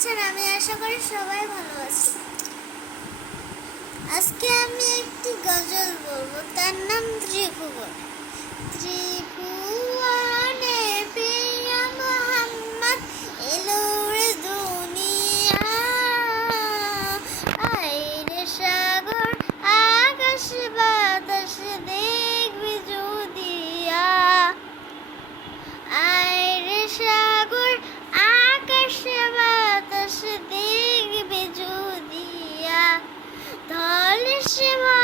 আছেন? আমি আশা করি সবাই ভালো আছে। আজকে আমি একটি গজল বলবো, তার নাম ত্রিভুবন। ত্রিভুবনে প্রিয়া মোহাম্মদ এলো রে দুনিয়া, আইরে সাগর আকাশ বাতাস দেখবি যদিয়া, আইরে সাগর আকাশ বাতাস দেখবি যদিয়া, ধলে সীমা